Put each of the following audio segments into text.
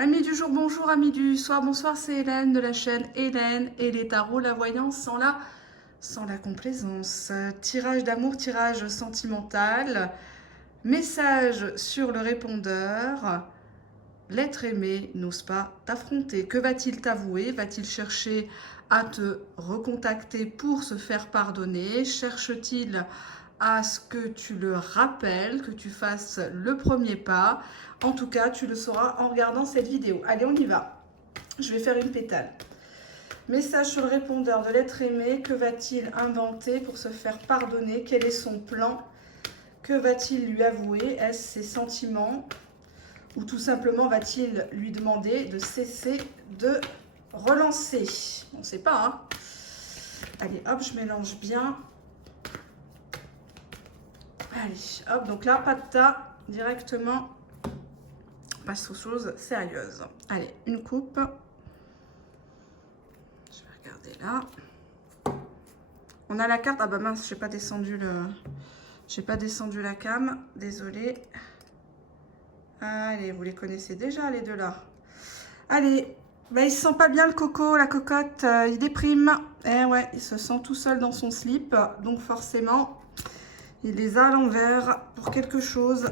Amis du jour, bonjour, amis du soir, bonsoir, c'est Hélène de la chaîne Hélène et les tarots, la voyance sans la complaisance. Tirage d'amour, tirage sentimental, message sur le répondeur. L'être aimé n'ose pas t'affronter. Que va-t-il t'avouer? Va-t-il chercher à te recontacter pour se faire pardonner? Cherche-t-il à ce que tu le rappelles, que tu fasses le premier pas? En tout cas, tu le sauras en regardant cette vidéo. Allez, on y va. Je vais faire une pétale. Message sur le répondeur de l'être aimé. Que va-t-il inventer pour se faire pardonner? Quel est son plan? Que va-t-il lui avouer? Est-ce ses sentiments? Ou tout simplement va-t-il lui demander de cesser de relancer? On ne sait pas, hein. Allez, hop, je mélange bien. Allez, hop, donc là, pas de tas, directement, on passe aux choses sérieuses. Allez, une coupe. Je vais regarder là. On a la carte, ah bah mince, j'ai pas descendu la cam, désolée. Allez, vous les connaissez déjà, les deux là. Allez, bah, il se sent pas bien le coco, la cocotte, il déprime. Eh ouais, il se sent tout seul dans son slip, donc forcément, il les a à l'envers pour quelque chose.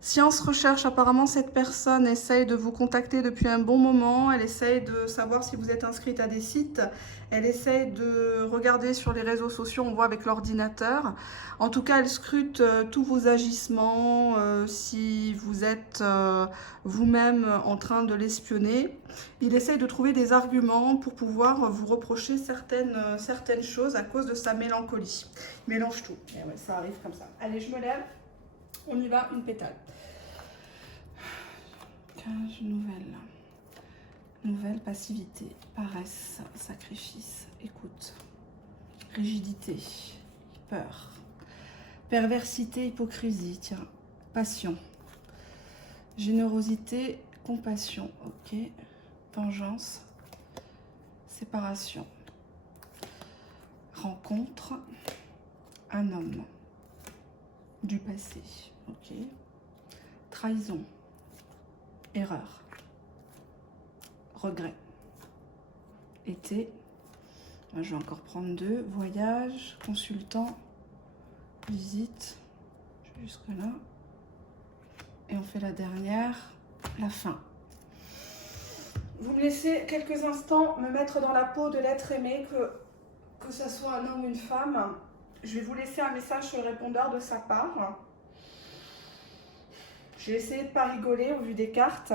Science Recherche, apparemment cette personne essaye de vous contacter depuis un bon moment, elle essaye de savoir si vous êtes inscrite à des sites, elle essaye de regarder sur les réseaux sociaux, on voit avec l'ordinateur. En tout cas, elle scrute tous vos agissements, si vous êtes vous-même en train de l'espionner. Il essaye de trouver des arguments pour pouvoir vous reprocher certaines choses à cause de sa mélancolie. Il mélange tout, et ouais, ça arrive comme ça. Allez, je me lève. On y va, une pétale. 15 nouvelles. Nouvelle passivité, paresse, sacrifice, écoute, rigidité, peur, perversité, hypocrisie, tiens, passion, générosité, compassion, ok, vengeance, séparation, rencontre, un homme, du passé, ok, trahison, erreur, regret, été, je vais encore prendre deux, voyage, consultant, visite, je vais jusque là, et on fait la dernière, la fin. Vous me laissez quelques instants me mettre dans la peau de l'être aimé, que ce soit un homme ou une femme. Je vais vous laisser un message sur le répondeur de sa part. J'ai essayé de ne pas rigoler au vu des cartes.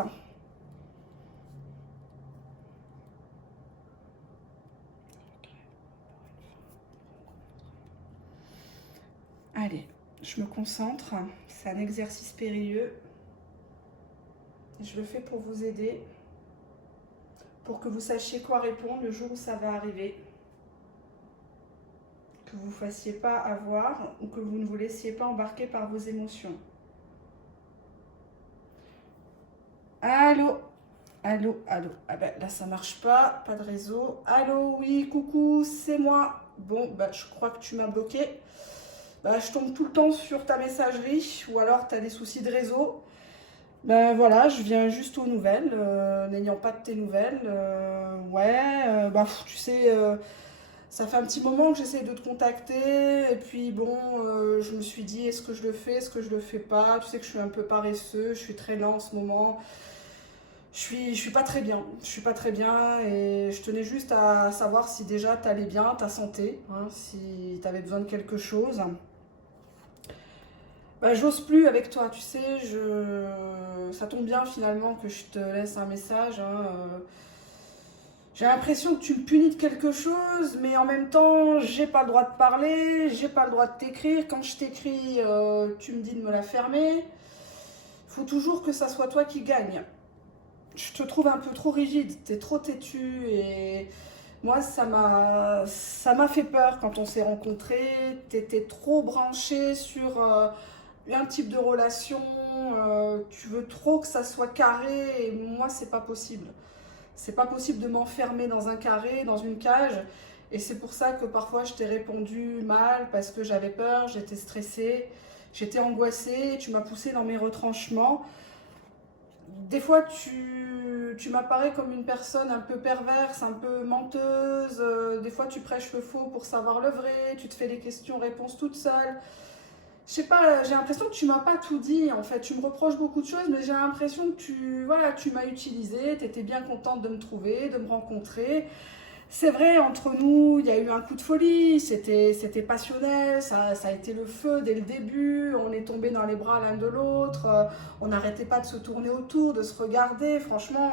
Allez, je me concentre. C'est un exercice périlleux. Je le fais pour vous aider, pour que vous sachiez quoi répondre le jour où ça va arriver. Que vous ne fassiez pas avoir ou que vous ne vous laissiez pas embarquer par vos émotions. Allô? Allô, allô. Ah ben là ça marche pas, pas de réseau. Allô, oui, coucou, c'est moi. Bon, bah je crois que tu m'as bloqué. Bah, je tombe tout le temps sur ta messagerie ou alors tu as des soucis de réseau. Ben voilà, je viens juste aux nouvelles, n'ayant pas de tes nouvelles. Bah tu sais, ça fait un petit moment que j'essaie de te contacter et puis bon, je me suis dit est-ce que je le fais, est-ce que je le fais pas. Tu sais que je suis un peu paresseux, je suis très lent en ce moment. Je suis pas très bien, je suis pas très bien et je tenais juste à savoir si déjà t'allais bien, ta santé, hein, si t'avais besoin de quelque chose. Bah, j'ose plus avec toi, tu sais, ça tombe bien finalement que je te laisse un message, hein, j'ai l'impression que tu me punis de quelque chose, mais en même temps, j'ai pas le droit de parler, j'ai pas le droit de t'écrire. Quand je t'écris, tu me dis de me la fermer. Faut toujours que ça soit toi qui gagne. Je te trouve un peu trop rigide, t'es trop têtu et moi ça m'a fait peur quand on s'est rencontrés. T'étais trop branché sur un type de relation, tu veux trop que ça soit carré et moi c'est pas possible. C'est pas possible de m'enfermer dans un carré, dans une cage et c'est pour ça que parfois je t'ai répondu mal parce que j'avais peur, j'étais stressée, j'étais angoissée, tu m'as poussée dans mes retranchements. des fois, tu m'apparais comme une personne un peu perverse, un peu menteuse. Des fois, tu prêches le faux pour savoir le vrai. Tu te fais les questions-réponses toute seule. Je sais pas, j'ai l'impression que tu m'as pas tout dit en fait. Tu me reproches beaucoup de choses, mais j'ai l'impression que voilà, tu m'as utilisé. Tu étais bien contente de me trouver, de me rencontrer. C'est vrai, entre nous, il y a eu un coup de folie, c'était passionnel, ça a été le feu dès le début, on est tombé dans les bras l'un de l'autre, on n'arrêtait pas de se tourner autour, de se regarder, franchement,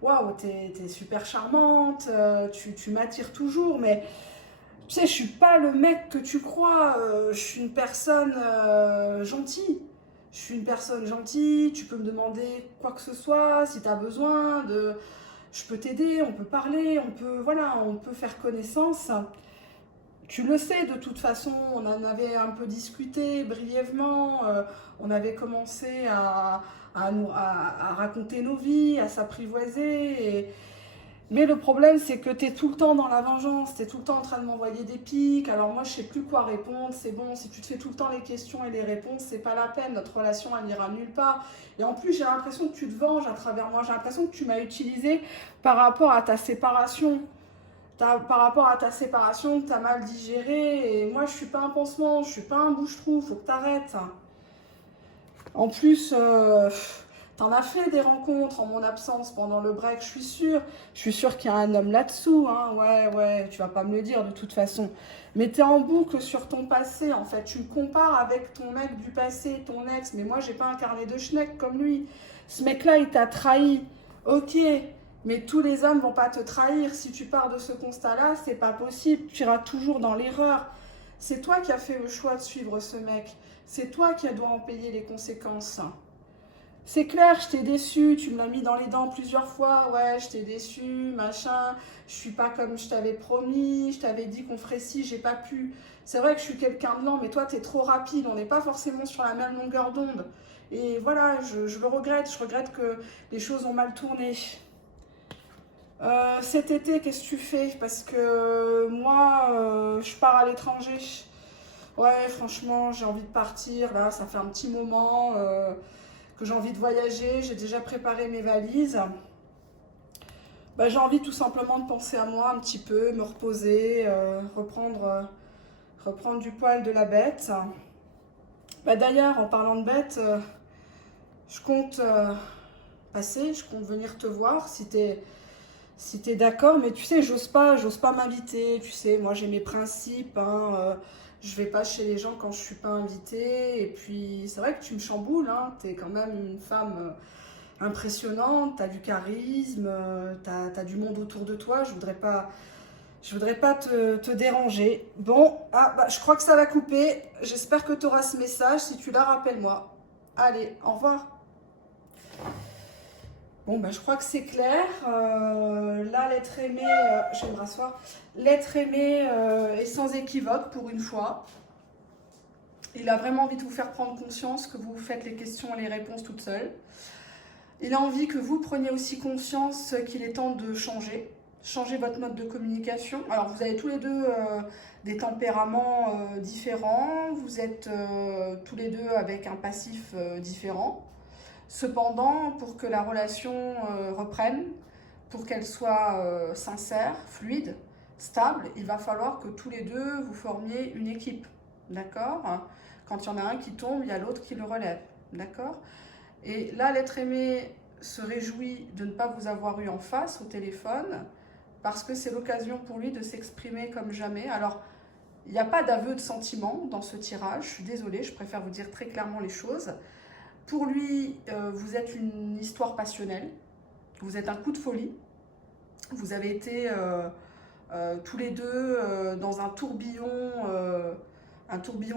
waouh, t'es super charmante, tu m'attires toujours, mais tu sais, je suis pas le mec que tu crois, je suis une personne gentille. Je suis une personne gentille, tu peux me demander quoi que ce soit, si tu as besoin de, je peux t'aider, on peut parler, on peut, voilà, on peut faire connaissance. Tu le sais, de toute façon, on en avait un peu discuté brièvement, on avait commencé à raconter nos vies, à s'apprivoiser. Mais le problème, c'est que tu es tout le temps dans la vengeance, tu es tout le temps en train de m'envoyer des pics. Alors moi, je sais plus quoi répondre. C'est bon, si tu te fais tout le temps les questions et les réponses, c'est pas la peine. Notre relation, elle n'ira nulle part. Et en plus, j'ai l'impression que tu te venges à travers moi. J'ai l'impression que tu m'as utilisé par rapport à ta séparation. Par rapport à ta séparation, que tu as mal digéré. Et moi, je suis pas un pansement, je suis pas un bouche-trou. Faut que tu arrêtes. En plus, t'en as fait des rencontres en mon absence pendant le break, je suis sûre. Je suis sûre qu'il y a un homme là-dessous, hein. Ouais, tu vas pas me le dire de toute façon. Mais t'es en boucle sur ton passé, en fait. Tu me compares avec ton mec du passé, ton ex. Mais moi, j'ai pas un carnet de schneck comme lui. Ce mec-là, il t'a trahi. Ok, mais tous les hommes vont pas te trahir. Si tu pars de ce constat-là, c'est pas possible. Tu iras toujours dans l'erreur. C'est toi qui as fait le choix de suivre ce mec. C'est toi qui dois en payer les conséquences. C'est clair, je t'ai déçu, tu me l'as mis dans les dents plusieurs fois, ouais, je t'ai déçu, machin, je suis pas comme je t'avais promis, je t'avais dit qu'on ferait ci, j'ai pas pu. C'est vrai que je suis quelqu'un de lent, mais toi, t'es trop rapide, on n'est pas forcément sur la même longueur d'onde. Et voilà, je le regrette, je regrette que les choses ont mal tourné. Cet été, qu'est-ce que tu fais? Parce que moi, je pars à l'étranger. Ouais, franchement, j'ai envie de partir, là, ça fait un petit moment que j'ai envie de voyager, j'ai déjà préparé mes valises. Bah, j'ai envie tout simplement de penser à moi un petit peu, me reposer, reprendre du poil de la bête. Bah, d'ailleurs, en parlant de bête, je compte passer, je compte venir te voir si t'es d'accord, mais tu sais, j'ose pas m'inviter, tu sais, moi j'ai mes principes, hein, je vais pas chez les gens quand je suis pas invitée, et puis c'est vrai que tu me chamboules, hein, t'es quand même une femme impressionnante, t'as du charisme, t'as du monde autour de toi, je voudrais pas te déranger. Bon, ah, bah, je crois que ça va couper, j'espère que tu auras ce message, si tu l'as, rappelle-moi. Allez, au revoir. Bon, ben, je crois que c'est clair. Là, l'être aimé, je vais me rasseoir. L'être aimé est sans équivoque pour une fois. Il a vraiment envie de vous faire prendre conscience que vous faites les questions et les réponses toute seule. Il a envie que vous preniez aussi conscience qu'il est temps de changer votre mode de communication. Alors, vous avez tous les deux des tempéraments différents. Vous êtes tous les deux avec un passif différent. Cependant, pour que la relation reprenne, pour qu'elle soit sincère, fluide, stable, il va falloir que tous les deux vous formiez une équipe. D'accord? Quand il y en a un qui tombe, il y a l'autre qui le relève. D'accord? Et là, l'être aimé se réjouit de ne pas vous avoir eu en face au téléphone parce que c'est l'occasion pour lui de s'exprimer comme jamais. Alors, il n'y a pas d'aveu de sentiment dans ce tirage. Je suis désolée, je préfère vous dire très clairement les choses. Pour lui, vous êtes une histoire passionnelle, vous êtes un coup de folie, vous avez été tous les deux dans un tourbillon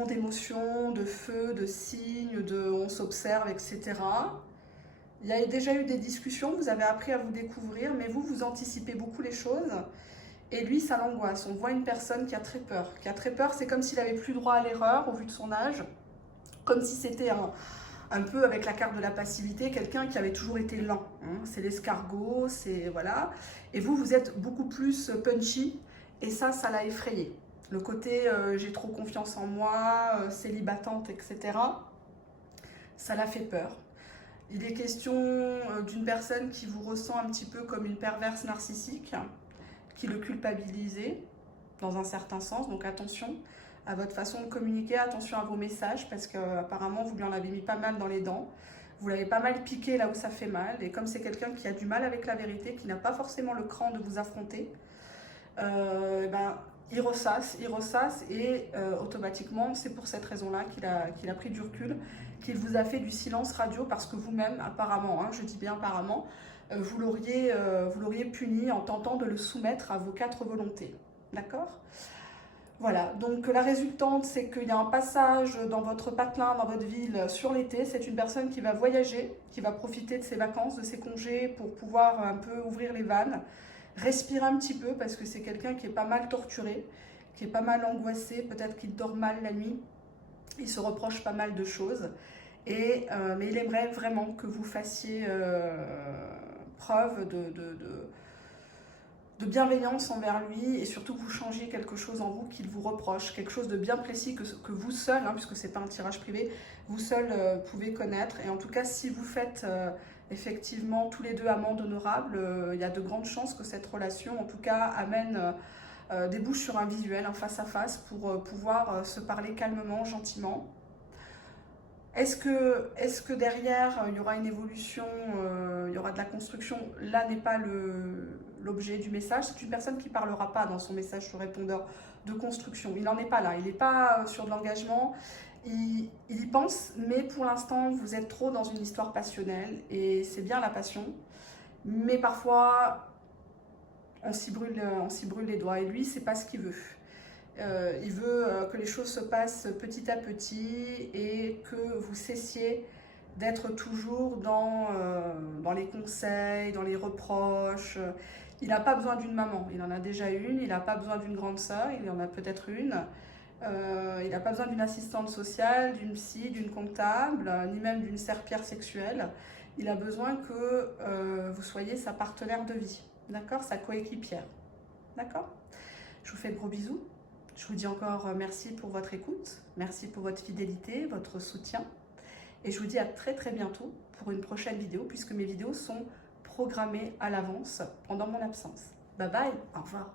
d'émotions, de feu, de signes, de on s'observe, etc. Il y a déjà eu des discussions, vous avez appris à vous découvrir, mais vous anticipez beaucoup les choses. Et lui, ça l'angoisse. On voit une personne qui a très peur. Qui a très peur, c'est comme s'il avait plus droit à l'erreur au vu de son âge, comme si c'était un peu avec la carte de la passivité, quelqu'un qui avait toujours été lent. Hein. C'est l'escargot, c'est voilà. Et vous êtes beaucoup plus punchy, et ça l'a effrayé. Le côté j'ai trop confiance en moi, célibatante, etc. Ça l'a fait peur. Il est question d'une personne qui vous ressent un petit peu comme une perverse narcissique, qui le culpabilisait dans un certain sens. Donc attention à votre façon de communiquer, attention à vos messages, parce qu'apparemment vous lui en avez mis pas mal dans les dents. Vous l'avez pas mal piqué là où ça fait mal. Et comme c'est quelqu'un qui a du mal avec la vérité, qui n'a pas forcément le cran de vous affronter, il ressasse et automatiquement, c'est pour cette raison-là qu'il a pris du recul, qu'il vous a fait du silence radio parce que vous-même, apparemment, je dis bien apparemment, vous l'auriez puni en tentant de le soumettre à vos 4 volontés. D'accord ? Voilà, donc la résultante, c'est qu'il y a un passage dans votre patelin, dans votre ville sur l'été. C'est une personne qui va voyager, qui va profiter de ses vacances, de ses congés pour pouvoir un peu ouvrir les vannes, respirer un petit peu parce que c'est quelqu'un qui est pas mal torturé, qui est pas mal angoissé, peut-être qu'il dort mal la nuit, il se reproche pas mal de choses. Mais il aimerait vraiment que vous fassiez preuve de bienveillance envers lui et surtout que vous changiez quelque chose en vous qu'il vous reproche, quelque chose de bien précis que vous seul, puisque ce n'est pas un tirage privé, vous seul pouvez connaître. Et en tout cas, si vous faites effectivement tous les deux amende honorable, il y a de grandes chances que cette relation, en tout cas, débouche sur un visuel, un face à face, pour pouvoir se parler calmement, gentiment. Est-ce que derrière, il y aura une évolution, il y aura de la construction? Là n'est pas l'objet du message. C'est une personne qui ne parlera pas dans son message sur répondeur de construction. Il n'en est pas là. Il n'est pas sur de l'engagement. Il y pense, mais pour l'instant, vous êtes trop dans une histoire passionnelle. Et c'est bien la passion. Mais parfois, on s'y brûle les doigts. Et lui, c'est pas ce qu'il veut. Il veut que les choses se passent petit à petit et que vous cessiez d'être toujours dans les conseils, dans les reproches. Il n'a pas besoin d'une maman, il en a déjà une. Il n'a pas besoin d'une grande sœur, il en a peut-être une. Il n'a pas besoin d'une assistante sociale, d'une psy, d'une comptable, ni même d'une serpillière sexuelle. Il a besoin que vous soyez sa partenaire de vie, d'accord, sa coéquipière. D'accord ? Je vous fais de gros bisous. Je vous dis encore merci pour votre écoute, merci pour votre fidélité, votre soutien. Et je vous dis à très très bientôt pour une prochaine vidéo, puisque mes vidéos sont programmées à l'avance pendant mon absence. Bye bye, au revoir.